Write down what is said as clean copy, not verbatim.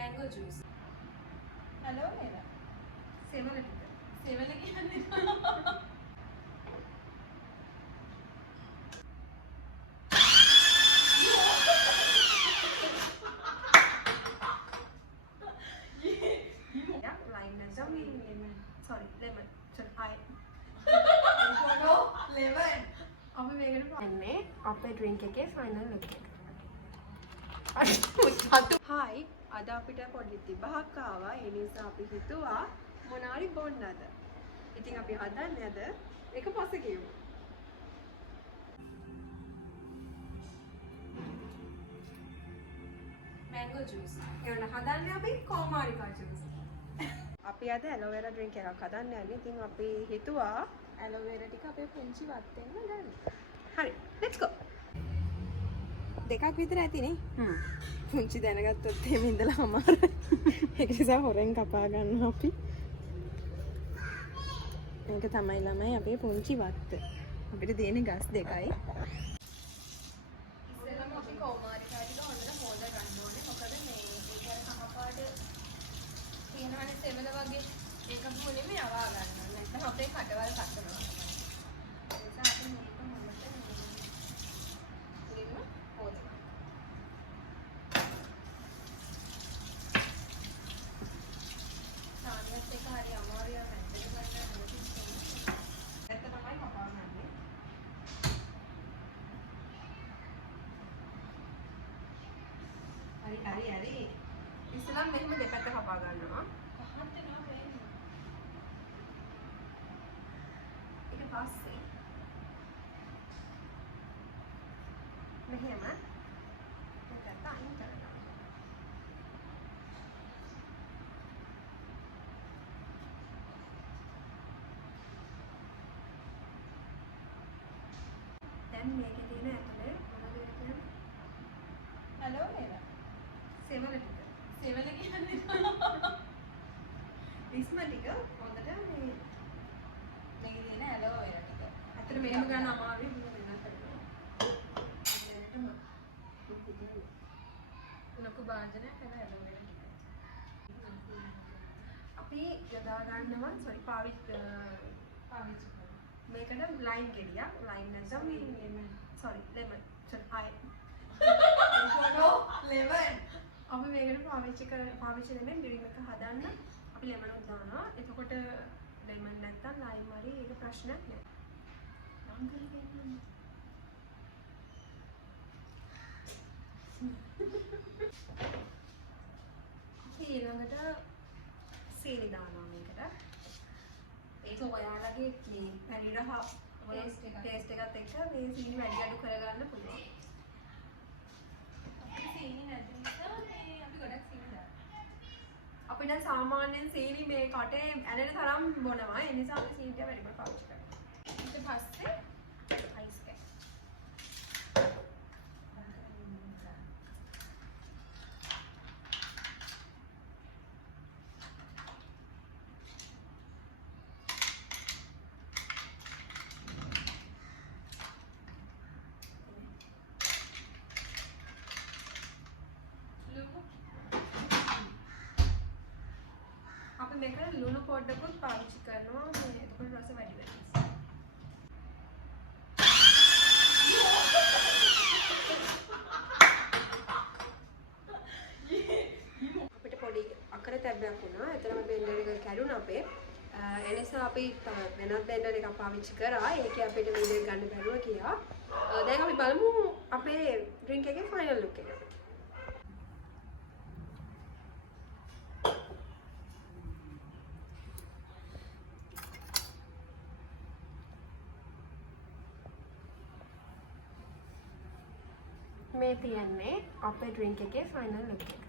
Mango juice hello मेरा सेवल सेवल කියන්නේ या लाइम නැත්නම් lemon sorry lemon I lemon අපි මේකට යන්නේ අපේ ඩ්‍රින්ක් එකේ ෆයිනල් ලුක් එක. හායි අද අපිට පොඩි තිබහක් ආවා. ඒ නිසා අපි හිතුවා මොනාරි බොන්නද. ඉතින් අපි හදන්නේ අද එක පස්සේ කියමු. मैंगो जूस එවන හදන්නේ අපි කොමාරිකා ජූස්. අපි අද ඇලෝවෙරා ඩ්‍රින්ක් එකක් හදන්න යන්නේ. ඉතින් අපි හිතුවා ඇලෝවෙරා ටික අපේ පුංචි වත්තෙන්ම ගන්න. හරි let's go. දෙකක් විතර ඇතිනේ. පුංචි දැනගත්තොත් එහෙම ඉඳලා අමාරුයි. ඒක නිසා හොරෙන් කපා ගන්නවා අපි. මේක තමයි ළමයි අපේ පුංචි වත්ත. අපිට තියෙන ගස් දෙකයි. ඉස්සෙල්ලාම අපි කොමාරිකා ටික හොඳට හොද ගන්න ඕනේ. මොකද මේ ඒක අර කහපාට තියෙනවනේ සෙවල වගේ ඒක මොලෙම යවා ගන්නවා. නැත්නම් අපේ කටවල් කටනවා. ඒ නිසා අපි මේක හොඳට මුලින්ම හොදනවා. සානියත් එක හරි අමාරුයි හැන්ඩල් කරන්න ඕනේ. ඇත්ත තමයි කපා ගන්නෙ. හරි. ඉස්සෙල්ලා මෙහෙම දෙපැත්ත කපා ගන්නවා. පහත් වෙනවා වෙන්නේ ඊට පස්සේ මෙහෙම දෙපැත්ත අයින් කරනවා. දැන් මේකේ තියෙන ඇතුලේ මොනවද කියන්නේ? हेलो मेरा සෙවල ටික. सेवल කියන්නේ ඉස්ම ටික හොඳට මේ මේකේ තියෙන ඇලෝවෙරා ටික අතට මෙහෙම ගන්න අමාරුයි මොකද වෙනස් කරනවා. දැනටම ලොකු භාජනයක් වෙන ඇලෝවෙරා ටික අපි යොදා ගන්නවා පාවිච්චි කරනවා මේකට ලයිම් ගෙඩියක් ලයිම් නැත්නම් lemon sorry lemon I lemon අපි මේකට පාවිච්චි lemon ඩ්‍රින්ක් එක හදන්න අපි lemon උත් දානවා. එතකොට lemon නැත්නම් lime හරි ඒක ප්‍රශ්නයක් නෑ. නම් කරලා ගන්න. ඊළඟට සීනි දානවා මේකට. ඒක ඔයාලගේ මේ පැණිරහ ටේස්ට් එකත් එක්ක මේ සීනි වැඩි අඩු කරගන්න පුළුවන්. සීනි නැති නිසා මේ අපි ගොඩක් සීනි දානවා. අපි දැන් සාමාන්‍යයෙන් සීනි මේ කටේ ඇලෙන තරම් බොනවා. ඒ නිසා අපි සීනි ටික වැඩිපුර පාවිච්චි කරනවා. ඊට පස්සේ අයිස් එක. අපි මේකට ලුණු පොඩ්ඩකුත් පාවිච්චි කරනවා. මේ එතකොට රස වැඩි වෙනවා. අපිට පොඩි අකර තැබ්බයක් වුණා. එතරම් බෙන්ඩර් එක කැඩුණා අපේ. ඒ නිසා අපි වෙනත් බෙන්ඩර් එකක් පාවිච්චි කරා. ඒකේ අපිට වීඩියෝ ගන්න බැරුව කියලා. දැන් අපි බලමු අපේ ඩ්‍රින්ක් එකේ ෆයිනල් ලුක් එක. මේ තියන්නේ අපේ ඩ්‍රින්ක් එකේ ෆයිනල් ලුක් එක.